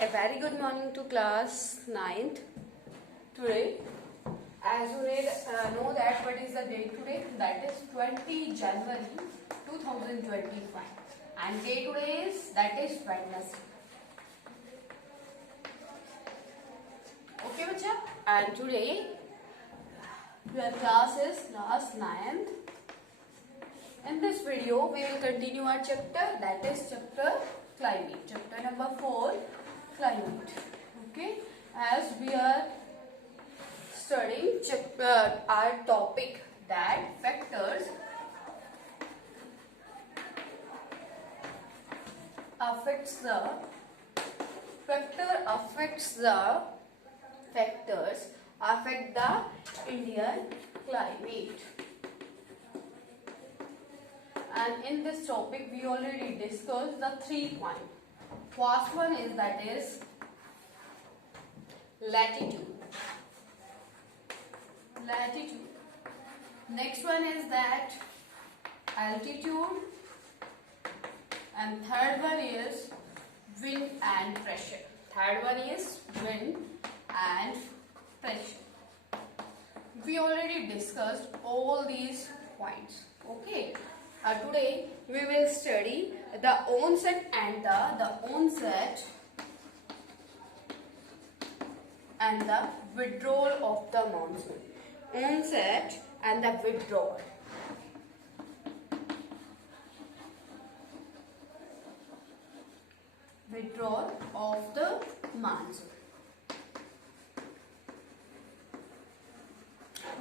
A very good morning to class 9th. Today, as you know that what is the date today? That is 20 January 2025. And day today is, that is Wednesday. Okay, bacha? And today, your class is class 9th. In this video, we will continue our chapter, that is chapter climate. Chapter number 4, climate. Okay, as we are studying our topic, that factors affect the Indian climate. And in this topic, we already discussed the 3 points. First one is that is latitude. Next one is that altitude. And third one is wind and pressure. We already discussed all these points. Okay. Today we will study the onset and the withdrawal of the monsoon. Onset and the withdrawal. Withdrawal of the monsoon.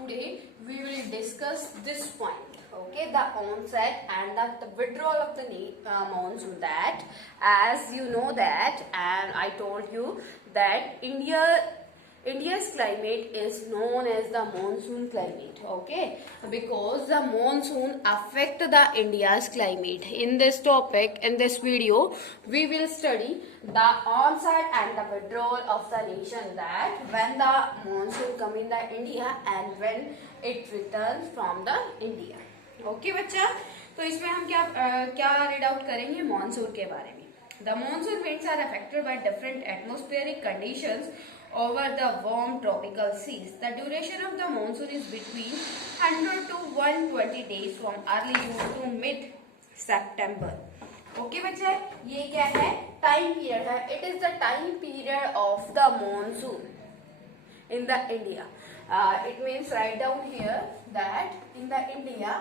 Today we will discuss this point. Okay, the onset and the withdrawal of the monsoon. That, as you know that, and I told you that India's climate is known as the monsoon climate. Okay, because the monsoon affect the India's climate. In this topic, in this video, we will study the onset and the withdrawal of the nation. That when the monsoon come in the India and when it returns from the India. Okay बच्चा, तो इसमें हम क्या read out करेंगे monsoon के बारे में. The monsoon winds are affected by different atmospheric conditions over the warm tropical seas. The duration of the monsoon is between 100 to 120 days from early June to mid September. Okay बच्चा, ये क्या है? Time period है. It is the time period of the monsoon in the India. It means write down here that in the India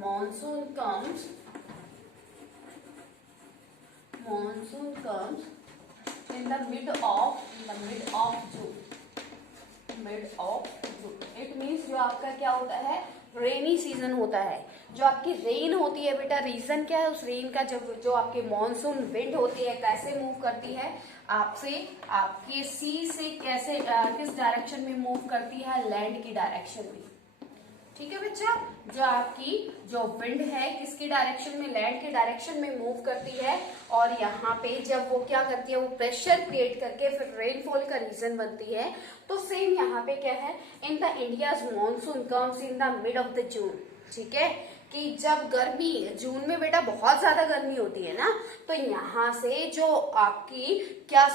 monsoon comes in the mid of June. It means जो आपका क्या होता है, rainy season होता है. जो आपकी rain होती है बेटा, रीजन क्या है उस रेन का, जब जो आपके मॉनसून विंड होती है कैसे मूव करती है आपसे, आपके सी से कैसे किस डायरेक्शन में मूव करती है, लैंड की डायरेक्शन में. ठीक है बच्चा, जो आपकी जो विंड है किसकी डायरेक्शन में, लैंड के डायरेक्शन में मूव करती है. और यहाँ पे जब वो क्या करती है, वो प्रेशर क्रिएट करके फिर रेनफॉल का रीजन बनती है. तो सेम यहाँ पे क्या है, in the India's monsoon comes in the mid of the जून. ठीक है, कि जब गर्मी जून में बेटा बहुत ज्यादा गर्मी होती है ना, तो यहाँ से जो आपकी क्या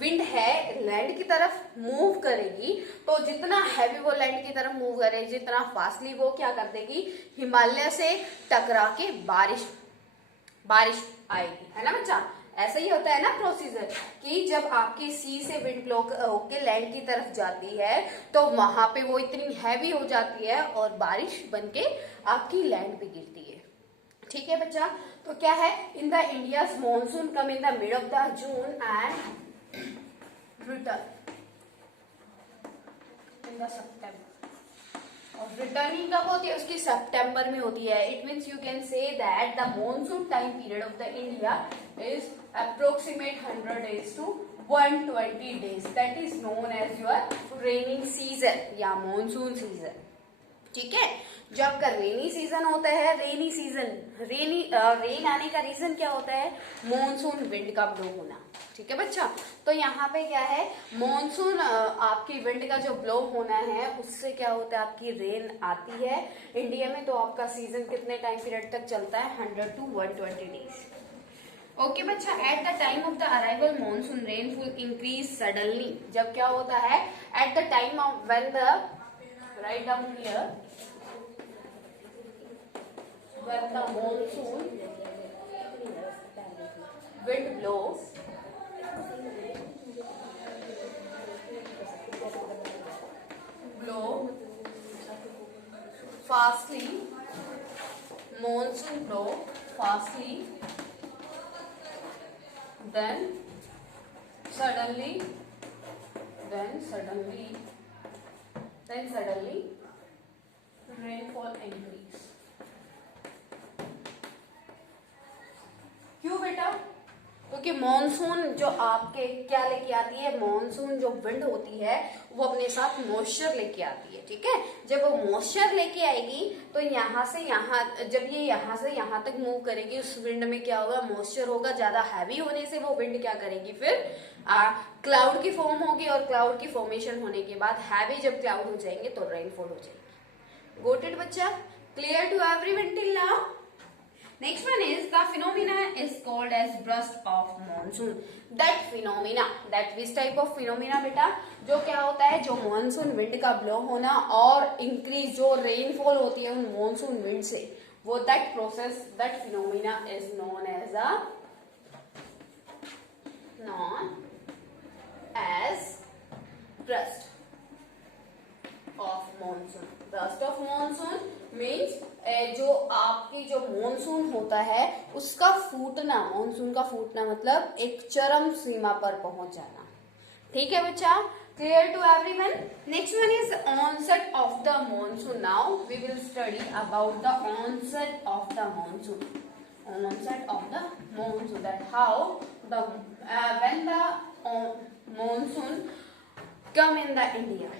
विंड है लैंड की तरफ मूव करेगी, तो जितना हैवी वो लैंड की तरफ मूव करे, जितना फास्टली वो क्या कर देगी, हिमालय से टकरा के बारिश आएगी. है ना बच्चा, ऐसा ही होता है ना प्रोसीजर, कि जब आपकी सी से विंड ब्लो होके लैंड की तरफ जाती है तो वहां पे वो इतनी हैवी हो जाती है और बारिश बनके आपकी लैंड पे गिरती है. ठीक है बच्चा, तो क्या है, in the India's monsoon come in the mid of the June and return in the September. और रिटर्निंग कब होती है, उसकी सितंबर में होती है. It means you can say that the monsoon time period of the India is approximate 100 days to 120 days. That is known as your raining season या monsoon season. ठीक है, जो आपका रेनी सीजन होता है, रेन आने का रीजन क्या होता है, मॉनसून विंड का ब्लो होना. ठीक है बच्चा, तो यहाँ पे क्या है, मॉनसून आपकी विंड का जो ब्लो होना है उससे क्या होता है, आपकी रेन आती है इंडिया में. तो आपका सीजन कितने टाइम पीरियड तक चलता है, 100 to 120 डेज. ओके बच्चा, at the time of the arrival monsoon rainfall increase suddenly. जब क्या होता है, at the time of when the, write down here, when the monsoon wind blows, blow fastly, monsoon blow fastly, then suddenly rainfall increase। क्यों बेटा? क्योंकि monsoon जो आपके क्या लेके आती है, मॉनसून जो विंड होती है वो अपने साथ मॉइस्चर लेके आती है, ठीक है। जब वो मॉइस्चर लेके आएगी तो यहाँ से यहाँ, जब ये यहाँ से यहाँ तक मूव करेगी, उस विंड में क्या होगा, मॉइस्चर होगा, ज्यादा हैवी होने से वो विंड क्या करेगी, फिर क्लाउड की फॉर्म होगी, और क्लाउड की फॉर्मेशन होने के बाद हैवी जब क्लाउड हो जाएंगे तो रेनफॉल हो जाएगी। गॉट इट बच्चा? Clear to everyone till now? Next one is the phenomena is called as burst of monsoon। That phenomena, that which type of phenomena बेटा? जो क्या होता है, जो मॉनसून विंड का ब्लो होना और इंक्रीज जो रेनफॉल होती है उन मॉनसून विंड से, वो that process, that phenomena is known as burst of monsoon। burst of monsoon means जो आपकी जो मॉनसून होता है उसका फूटना, मॉनसून का फूटना मतलब एक चरम सीमा पर पहुंच जाना। ठीक है बच्चा? Clear to everyone? Next one is onset of the monsoon. Now we will study about the onset of the monsoon. onset of the monsoon, that how the when the monsoon come in the India,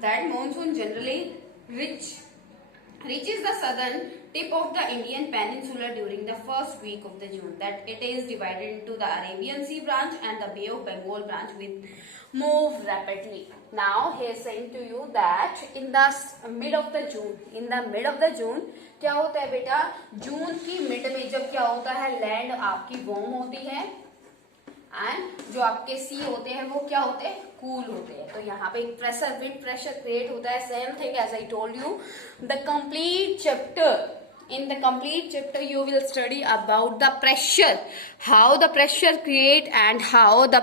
that monsoon generally reaches the southern tip of the Indian peninsula during the first week of the June, that it is divided into the Arabian Sea branch and the Bay of Bengal branch with move rapidly. Now he is saying to you that in the mid of the June, क्या होता है बेटा, जून की mid में जब क्या होता है, लैंड आपकी वार्म होती है एंड जो आपके सी होते हैं वो क्या होते हैं, कूल होते हैं। तो यहाँ पे प्रेशर, विंड प्रेशर क्रिएट होता है। Same thing as I told you, the complete chapter, in the complete chapter you will study about the pressure, how the pressure create and how the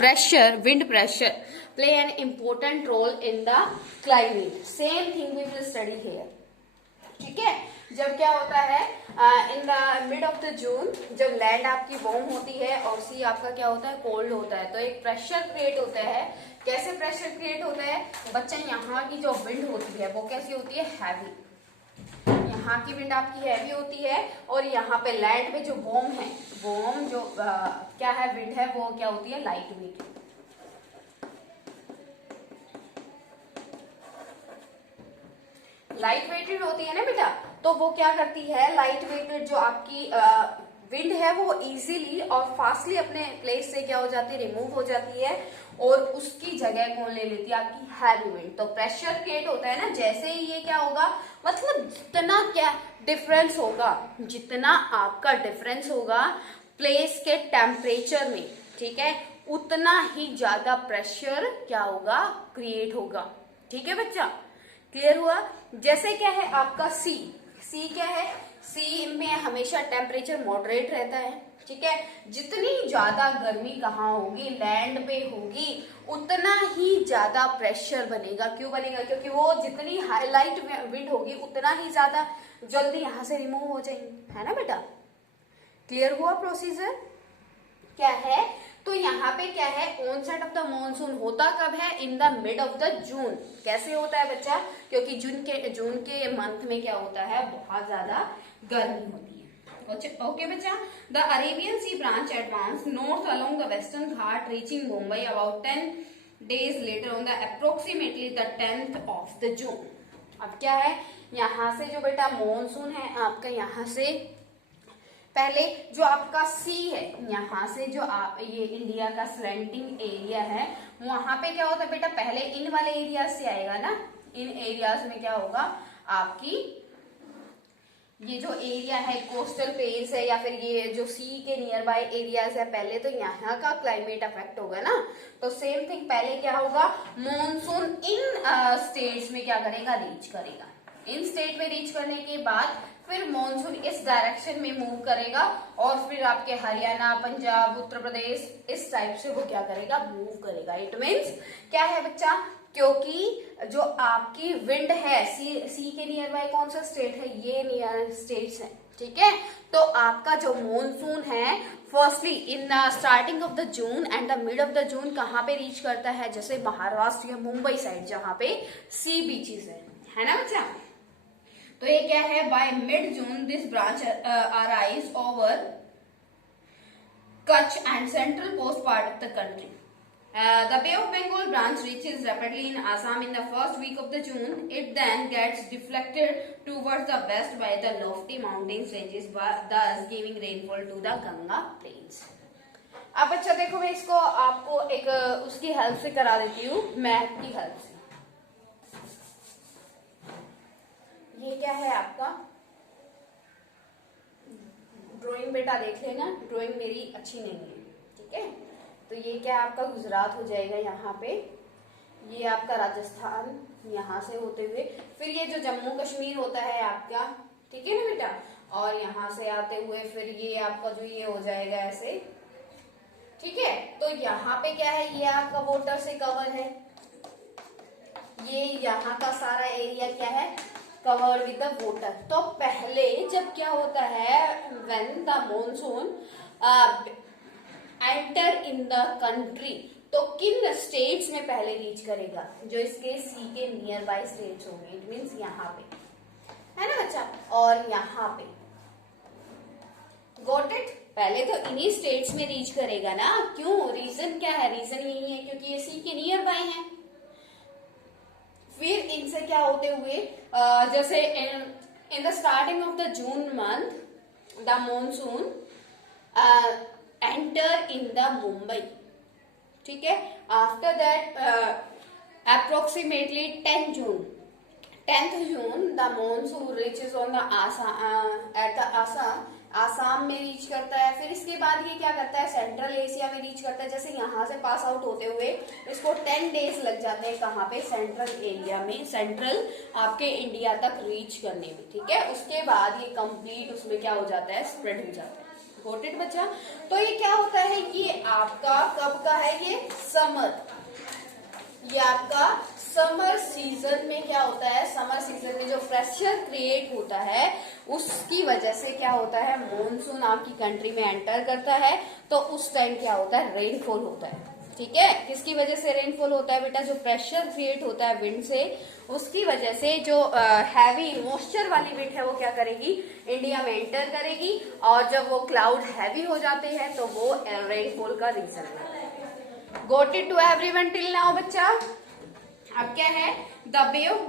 pressure, wind pressure play an important role in the climate. Same thing we will study here. ठीक है? जब क्या होता है, in the mid of the जून, जब land आपकी warm होती है और सी आपका क्या होता है, कोल्ड होता है, तो एक प्रेशर क्रिएट होता है। कैसे प्रेशर क्रिएट होता है बच्चा? यहाँ की जो विंड होती है वो कैसी होती है, हैवी। यहाँ की विंड आपकी हैवी होती है और यहाँ पे लैंड पे जो वार्म है, वार्म जो क्या है विंड है, वो क्या होती है, लाइट वेट। लाइट वेटेड होती है ना बेटा, तो वो क्या करती है, लाइट वेटेड जो आपकी विंड है वो इजीली और फास्टली अपने प्लेस से क्या हो जाती है, रिमूव हो जाती है और उसकी जगह कौन ले लेती है, आपकी हैवी विंड। तो प्रेशर क्रिएट होता है ना, जैसे ही ये क्या होगा, मतलब जितना क्या डिफरेंस होगा, जितना आपका डिफरेंस होगा प्लेस के टेम्परेचर में, ठीक है, उतना ही ज्यादा प्रेशर क्या होगा, क्रिएट होगा। ठीक है बच्चा? क्लियर हुआ? जैसे क्या है आपका सी क्या है, सी में हमेशा टेम्परेचर मॉडरेट रहता है। ठीक है? जितनी ज्यादा गर्मी कहाँ होगी, लैंड पे होगी, उतना ही ज्यादा प्रेशर बनेगा। क्यों बनेगा? क्योंकि वो जितनी हाईलाइट विंड होगी उतना ही ज्यादा जल्दी यहाँ से रिमूव हो जाएंगी, है ना बेटा? क्लियर हुआ प्रोसीजर? क्या है तो यहाँ पे क्या है, ऑनसेट ऑफ द मॉनसून होता कब है, in the mid of the जून। कैसे होता है बच्चा? क्योंकि जून के मंथ में क्या होता है, बहुत ज्यादा गर्मी होती है। ओके बच्चा, the Arabian sea branch advance north along the Western Ghat reaching Mumbai about 10 days later on the approximately the 10th of the June। अब क्या है, यहाँ से जो बेटा मॉनसून है आपका, यहाँ से पहले जो आपका सी है, यहाँ से जो आप ये इंडिया का सराउंडिंग एरिया है, वहां पे क्या होता है बेटा, पहले इन वाले एरिया से आएगा ना, इन एरियाज में क्या होगा, आपकी ये जो एरिया है कोस्टल प्लेन्स है या फिर ये जो सी के नियर बाय एरियाज है, पहले तो यहाँ का क्लाइमेट अफेक्ट होगा ना, तो सेम थिंग पहले क्या होगा, मॉनसून इन स्टेट्स में क्या करेगा, रीच करेगा। इन स्टेट में रीच करने के बाद फिर मॉनसून इस डायरेक्शन में मूव करेगा और फिर आपके हरियाणा, पंजाब, उत्तर प्रदेश इस टाइप से वो क्या करेगा, मूव करेगा। इट मीन्स क्या है बच्चा, क्योंकि जो आपकी विंड है सी के नियर बाय कौन सा स्टेट है, ये नियर स्टेट्स है, ठीक है। तो आपका जो मॉनसून है firstly in the starting of the June and the mid of the जून कहाँ पे रीच करता है, जैसे महाराष्ट्र या मुंबई साइड जहाँ पे सी बीचेस है ना बच्चा। तो ये क्या है, by mid June this branch arise over Kutch and central coast part of the country. The Bay of Bengal branch reaches rapidly in Assam in the first week of the June. It then gets deflected towards the west by the lofty mountain ranges, thus giving rainfall to the Ganga plains. अब बच्चा देखो, मैं इसको आपको एक उसकी help से करा देती हूँ, मैप की हेल्प से। ये क्या है आपका ड्राइंग, बेटा देख लेना, ड्राइंग मेरी अच्छी नहीं है, ठीक है। तो ये क्या आपका गुजरात हो जाएगा यहाँ पे, ये आपका राजस्थान यहाँ से होते हुए, फिर ये जो जम्मू कश्मीर होता है आपका, ठीक है ना बेटा, और यहाँ से आते हुए फिर ये आपका जो ये हो जाएगा ऐसे, ठीक है। तो यहाँ पे क्या है, ये आपका वाटर से कवर है, ये यहाँ का सारा एरिया क्या है, कवर्ड विद द वाटर। तो पहले जब क्या होता है, when the monsoon enter in the country, तो किन स्टेट्स में पहले रीच करेगा, जो इसके सी के नियर बाय स्टेट्स होंगे। इट मीन्स यहाँ पे है ना बच्चा, और यहाँ पे गॉट इट, पहले तो इन्हीं स्टेट्स में रीच करेगा ना। क्यों, रीजन क्या है, रीजन यही है क्योंकि ये सी के नियर बाय है। फिर इनसे क्या होते हुए जैसे in the starting of the June month the monsoon enter in the Mumbai, ठीक है। After that approximately 10th June the monsoon reaches on the at the Assam में रीच करता है। फिर इसके बाद ये क्या करता है, सेंट्रल एशिया में रीच करता है। जैसे यहाँ से पास आउट होते हुए इसको 10 डेज लग जाते हैं, कहाँ पे, सेंट्रल एरिया में, सेंट्रल आपके इंडिया तक रीच करने में, ठीक है। उसके बाद ये कंप्लीट उसमें क्या हो जाता है, स्प्रेड हो जाता है। गॉट इट बच्चा। तो ये क्या होता है, ये आपका कब का है, ये समर, ये आपका समर सीजन में क्या होता है, समर सीजन में जो प्रेशर क्रिएट होता है उसकी वजह से क्या होता है, मॉनसून आपकी कंट्री में एंटर करता है। तो उस टाइम क्या होता है, रेनफॉल होता है, ठीक है। किसकी वजह से रेनफॉल होता है बेटा, जो प्रेशर क्रिएट होता है विंड से, उसकी वजह से जो हैवी मॉइस्चर वाली विंड है वो क्या करेगी, इंडिया में एंटर करेगी, और जब वो क्लाउड हैवी हो जाते हैं तो वो रेनफॉल का रीजन है। Got it to everyone till now बच्चा। अब क्या है, the Bay of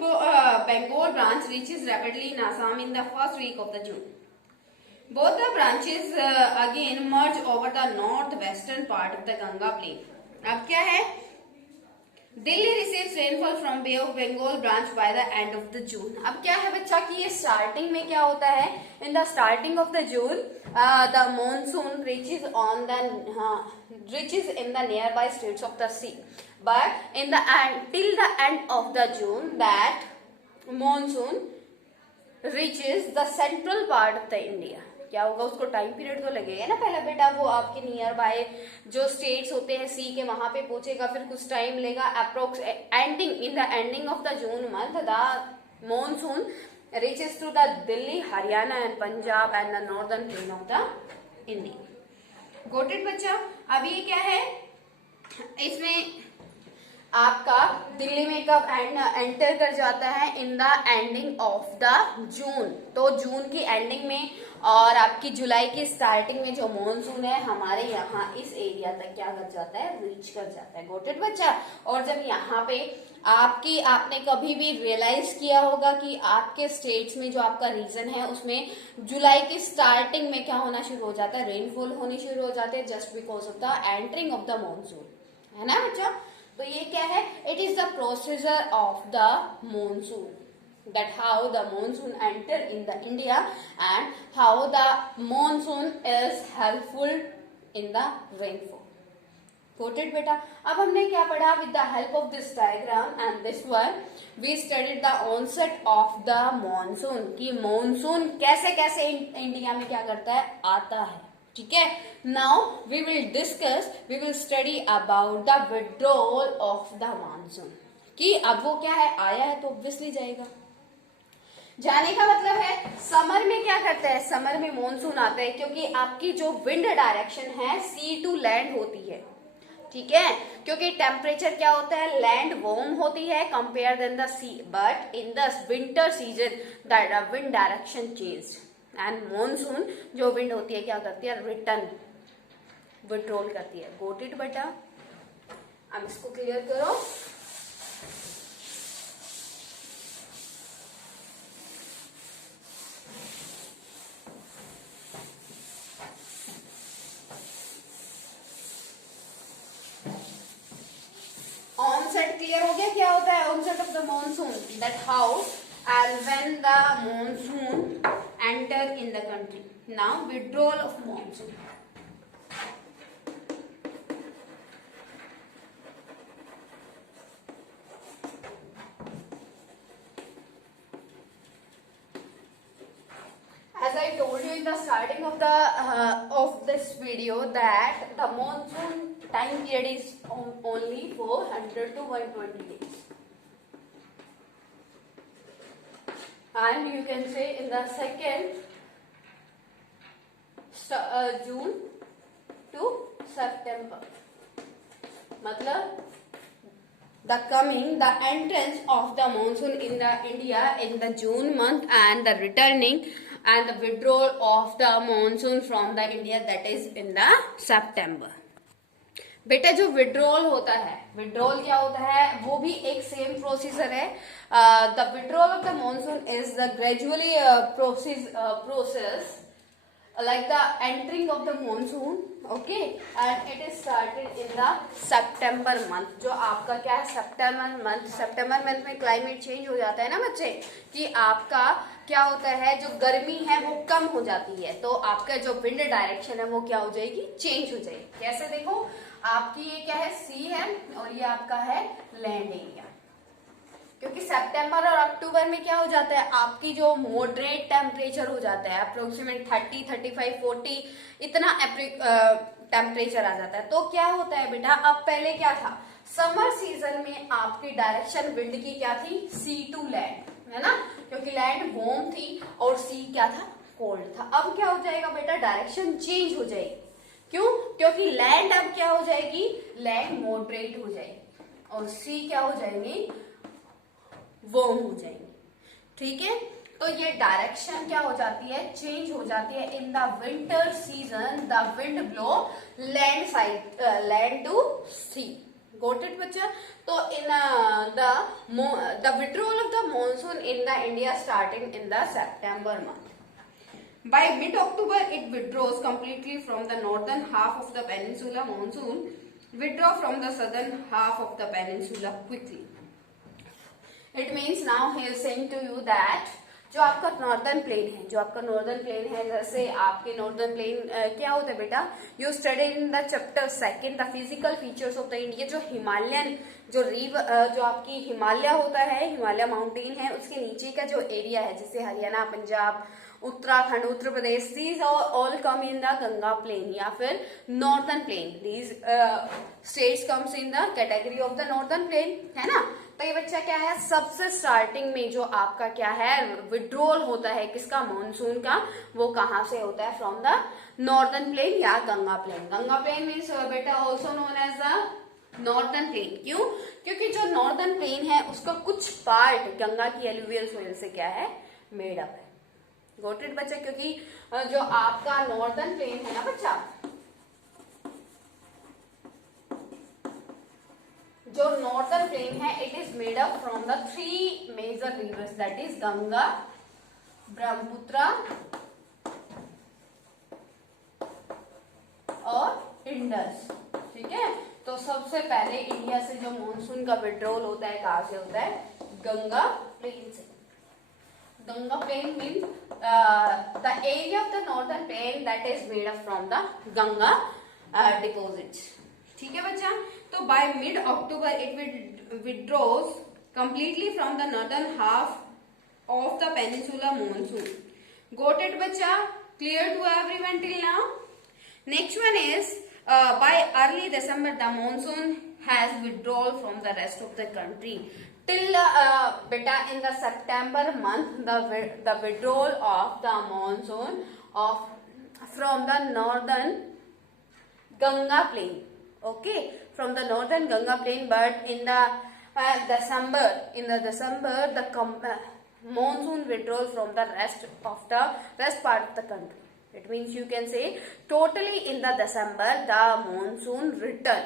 Bengal branch reaches rapidly in Assam in the first week of the June. Both the branches again merge over the northwestern part of the Ganga plain. अब क्या है, Delhi receives rainfall from Bay of Bengal branch by the end of the June. अब क्या है बच्चा कि ये starting में क्या होता है, in the starting of the June the monsoon reaches in the nearby states of the sea, but in the end till the end of the June that monsoon reaches the central part of the India. क्या होगा, उसको time period तो लगेगा ना पहले बेटा, वो आपके नियर बाय जो स्टेट्स होते हैं सी के वहां पे पहुंचेगा, फिर कुछ टाइम लेगा। Approx ending in the ending of the June month the monsoon reaches to the Delhi, Haryana and Punjab and the northern plain of the India. Got it बच्चा। अब ये क्या है, इसमें आपका दिल्ली में कब एंटर कर जाता है, in the ending of the जून। तो जून की एंडिंग में और आपकी जुलाई की स्टार्टिंग में जो मॉनसून है हमारे यहाँ इस एरिया तक क्या कर जाता है, रीच कर जाता है। गॉट इट बच्चा। और जब यहाँ पे आपने कभी भी रियलाइज किया होगा कि आपके स्टेट्स में जो आपका रीजन है उसमें जुलाई की स्टार्टिंग में क्या होना शुरू हो जाता है, रेनफॉल होनी शुरू हो जाते हैं, just because of the entering of the monsoon, है ना बच्चा। तो ये क्या है, it is the procedure of the monsoon. that how the monsoon enter in the India and how the monsoon is helpful in the rainfall. Got it बेटा? अब हमने क्या पढ़ा? With the help of this diagram and this one, we studied the onset of the monsoon. कि monsoon कैसे कैसे India में क्या करता है? आता है. ठीक है? Now we will study about the withdrawal of the monsoon. कि अब वो क्या है? आया है तो ऑब्वियसली जाएगा. जाने का मतलब है समर में क्या करता है? समर में मॉनसून आता है क्योंकि आपकी जो विंड डायरेक्शन है सी टू लैंड होती है. ठीक है? क्योंकि टेम्परेचर क्या होता है? लैंड वार्म होती है compare then the sea, but in the winter season the wind direction change and monsoon जो विंड होती है क्या करती है? रिटर्न विड्रॉल करती है. गोट इट बेटा? अब इसको क्लियर करो. ऑनसेट क्लियर हो गया? क्या होता है onset of the monsoon? That how and when the monsoon enter in the country. Now withdrawal of monsoon. As I told you in the starting of the of this video that the monsoon time period is only for 100 to 120 days, and you can say in the second June to September. मतलब the entrance of the monsoon in the India in the June month and the returning and the withdrawal of the monsoon from the India, that is in the September. बेटा जो withdrawal होता है, withdrawal क्या होता है? वो भी एक सेम प्रोसीजर है. The withdrawal of the monsoon is the gradually process like the entering of the monsoon, okay, and it is started in the September month. जो आपका क्या है? September month में क्लाइमेट चेंज हो जाता है ना बच्चे, कि आपका क्या होता है? जो गर्मी है वो कम हो जाती है, तो आपका जो विंड डायरेक्शन है वो क्या हो जाएगी? चेंज हो जाएगी. कैसे? देखो, आपकी ये क्या है? सी है और ये आपका है लैंड एरिया. क्योंकि सितंबर और अक्टूबर में क्या हो जाता है? आपकी जो मॉडरेट टेम्परेचर हो जाता है, अप्रोक्सीमेट 30, 35, 40 इतना टेम्परेचर आ जाता है. तो क्या होता है बेटा? अब पहले क्या था? समर सीजन में आपकी डायरेक्शन विंड की क्या थी? सी टू लैंड, है ना? क्योंकि लैंड वार्म थी और सी क्या था? कोल्ड था. अब क्या हो जाएगा बेटा? डायरेक्शन चेंज हो जाएगी. क्यों? क्योंकि लैंड अब क्या हो जाएगी? लैंड मॉडरेट हो जाएगी और सी क्या हो जाएंगी? वार्म हो जाएंगे. ठीक है? तो ये डायरेक्शन क्या हो जाती है? चेंज हो जाती है. In the winter season the wind blow land side, land to sea. Got it बच्चा? तो in the withdrawal of the monsoon in the India starting in the September month. By mid-October it withdraws completely from the northern half of the peninsula. Monsoon withdraw from the southern half of the peninsula quickly. It means now he is saying to you that जो आपका northern plain है, जैसे आपके northern plain क्या होता है बेटा? You study in the chapter second the physical features of the India. जो हिमालयन जो आपकी हिमालय होता है, हिमालय माउंटेन है, उसके नीचे का जो एरिया है, जैसे Haryana, Punjab, Uttarakhand, Uttar Pradesh, these all come in the Ganga plain या फिर northern plain. These states comes in the category of the northern plain, है ना? तो ये बच्चा क्या है? सबसे स्टार्टिंग में जो आपका क्या है? विड्रॉल होता है किसका? मॉनसून का. वो कहाँ से होता है? फ्रॉम द नॉर्दर्न प्लेन या Ganga plain. Ganga plain means बेटा also known as the northern plain. क्यों? क्योंकि जो नॉर्दर्न प्लेन है उसका कुछ पार्ट गंगा की एलुवियल सोइल से क्या है? मेड अप है. गॉट इट बच्चा? क्योंकि जो आपका नॉर्दर्न प्लेन है ना बच्चा, जो नॉर्दर्न प्लेन है, it is made up from the 3 major rivers, that is Ganga, Brahmaputra और इंडस. ठीक है? तो सबसे पहले इंडिया से जो मॉनसून का विड्रॉल होता है कहां से होता है? गंगा प्लेन से. Ganga plain means the area of the northern plain that is made up from the Ganga deposits. ठीक है बच्चा, तो by mid October it withdraws completely from the northern half of the peninsula monsoon. Got it बच्चा? Clear to everyone till now? Next one is by early December the monsoon has withdrawn from the rest of the country. Till beta in the September month the withdrawal of the monsoon of from the northern Ganga plain. Okay, from the northern Ganga plain, but in the December the monsoon withdrawal from the rest part of the country. It means you can say totally in the December the monsoon return.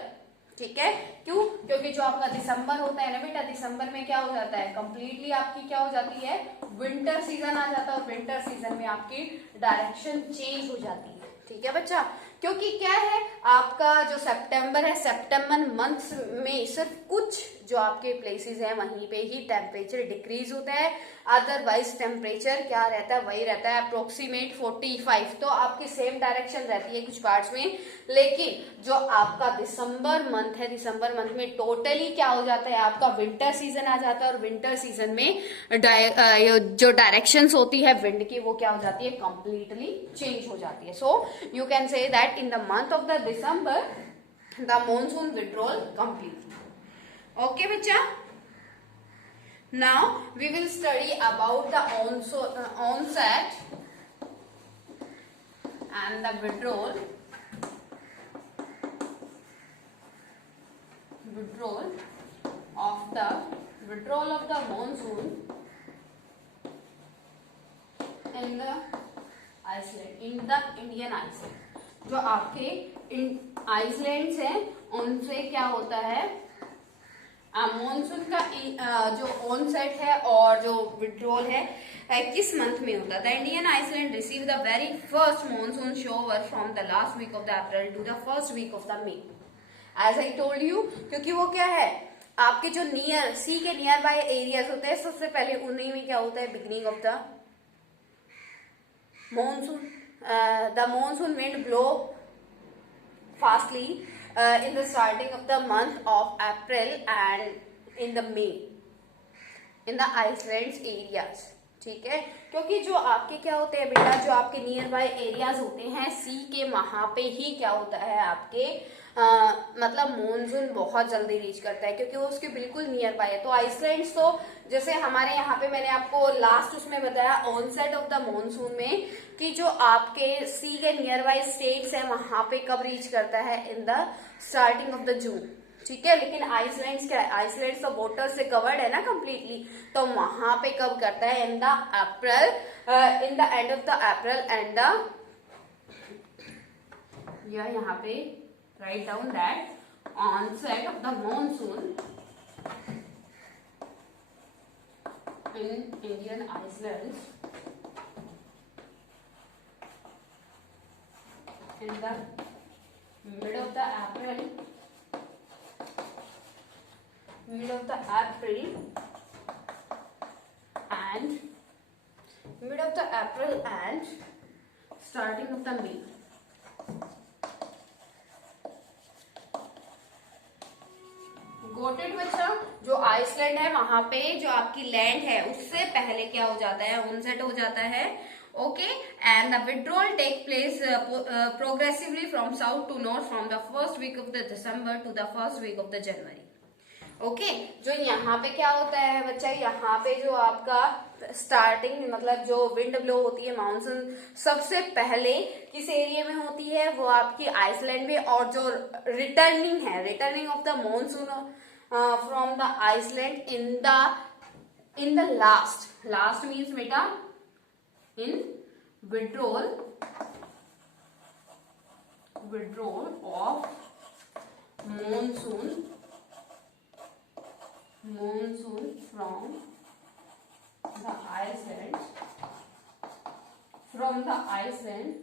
ठीक है, क्यों? क्योंकि जो आपका दिसंबर होता है ना बेटा, दिसंबर में क्या हो जाता है, कंप्लीटली आपकी क्या हो जाती है, विंटर सीजन आ जाता है, और विंटर सीजन में आपकी डायरेक्शन चेंज हो जाती है। ठीक है बच्चा, क्योंकि क्या है आपका जो सितंबर है, सितंबर मंथ में सिर्फ कुछ जो आपके प्लेसेस हैं वहीं पे ही टेम्परेचर डिक्रीज होता है, अदरवाइज टेम्परेचर क्या रहता है, वही रहता है अप्रोक्सीमेट 45। तो आपकी सेम डायरेक्शन रहती है कुछ पार्ट्स में, लेकिन जो आपका दिसंबर मंथ है, दिसंबर मंथ में टोटली क्या हो जाता है, आपका विंटर सीजन आ जाता है, और विंटर सीजन में जो डायरेक्शंस होती है विंड की वो क्या हो जाती है, कंप्लीटली चेंज हो जाती है। So you can say that in the month of the December the monsoon withdrawal complete. Okay बच्चा, now we will study about the onset and the withdrawal of the monsoon in the Iceland, in the Indian Iceland। जो आपके islands हैं उनसे क्या होता है, monsoon का जो ऑनसेट है और जो विड्रॉल है किस मंथ में होता है। The Indian island receive the very first monsoon shower from the last week of the April to the first week of the May. As I told you, क्योंकि वो क्या है आपके जो नियर सी के नियर बाय एरियाज होते हैं, सबसे पहले उन्हीं में क्या होता है, beginning of the monsoon, the monsoon wind blow fastly in the starting of the month of April and in the May in the Iceland's areas। ठीक है, क्योंकि जो आपके क्या होते हैं बेटा, जो आपके नियर बाय एरियाज होते हैं सी के, वहां पे ही क्या होता है आपके मतलब मॉनसून बहुत जल्दी रीच करता है, क्योंकि वो उसके बिल्कुल नियर बाय है। तो आइसलैंड्स तो जैसे हमारे यहाँ पे मैंने आपको लास्ट उसमें बताया ऑनसेट ऑफ द मॉनसून में कि जो आपके सी के नियर बाय स्टेट्स है वहां पे कब रीच करता है, in the starting of the जून। ठीक है, लेकिन आइसलैंड्स क्या है, आइसलैंड्स तो वाटर से कवर्ड है ना कंप्लीटली, तो वहां पे कब करता है, in the April, in the end of the April and the, यहाँ पे right down that onset of the monsoon in Indian islands in the mid of the April and starting of the May। GOATed बच्चा, जो Iceland है वहां पे जो आपकी land है उससे पहले क्या हो जाता है, ऑनसेट हो जाता है। Okay, and the withdrawal take place progressively from south to north from the first week of the December to the first week of the January। Okay, जो यहाँ पे क्या होता है बच्चा, यहाँ पे जो आपका स्टार्टिंग मतलब जो विंड ब्लो होती है मानसून सबसे पहले किस एरिया में होती है, वो आपकी आइसलैंड में, और जो returning of the monsoon from the island in the last means बेटा in withdrawal of monsoon from the Iceland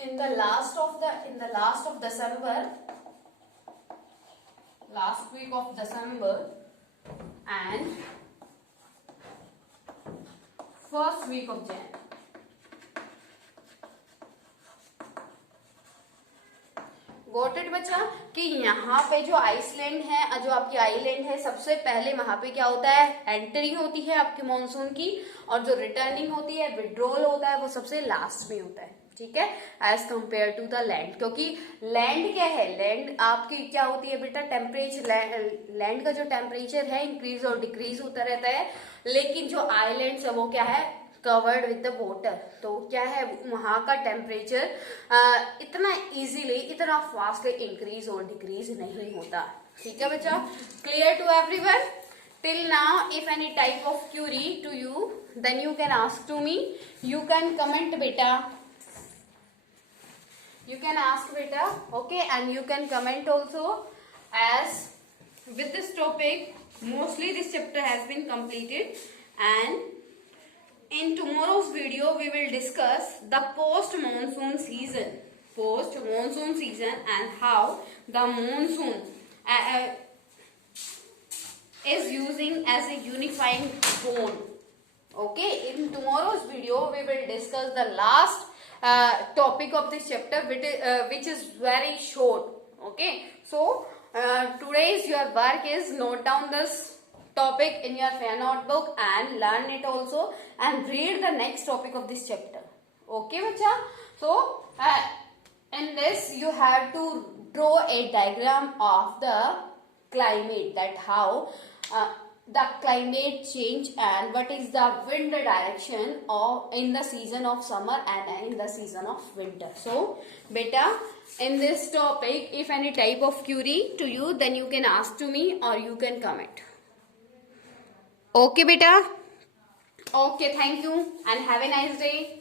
in the last of December, last week of December and first week of Jan. Got it बच्चा? कि यहाँ पे जो Iceland है, जो आपकी island है, सबसे पहले वहां पे क्या होता है, एंट्री होती है आपके मॉनसून की, और जो रिटर्निंग होती है, विड्रॉल होता है, वो सबसे लास्ट में होता है। ठीक है, as compare to the land. क्योंकि लैंड क्या है, लैंड आपकी क्या होती है बेटा, टेम्परेचर, लैंड का जो टेम्परेचर है इंक्रीज और डिक्रीज होता रहता है, लेकिन जो आइलैंड्स है वो क्या है, कवर्ड विद द वाटर। तो क्या है, वहां का टेम्परेचर इतना इजीली, इतना फास्टली इंक्रीज और डिक्रीज नहीं होता। ठीक है बच्चा, clear to everyone till now? If any type of query to you, then you can ask to me, you can comment बेटा, you can ask beta, okay, and you can comment also, as with this topic mostly this chapter has been completed, and in tomorrow's video we will discuss the post monsoon season and how the monsoon is using as a unifying bone. Okay, in tomorrow's video we will discuss the last topic of this chapter, which is very short. Okay, so today's your work is note down this topic in your fair notebook and learn it also, and read the next topic of this chapter. Okay bacha? So in this you have to draw a diagram of the climate, that how the climate change and what is the wind direction of in the season of summer and in the season of winter. So beta, in this topic if any type of query to you, then you can ask to me or you can comment. Okay beta? Okay, thank you and have a nice day.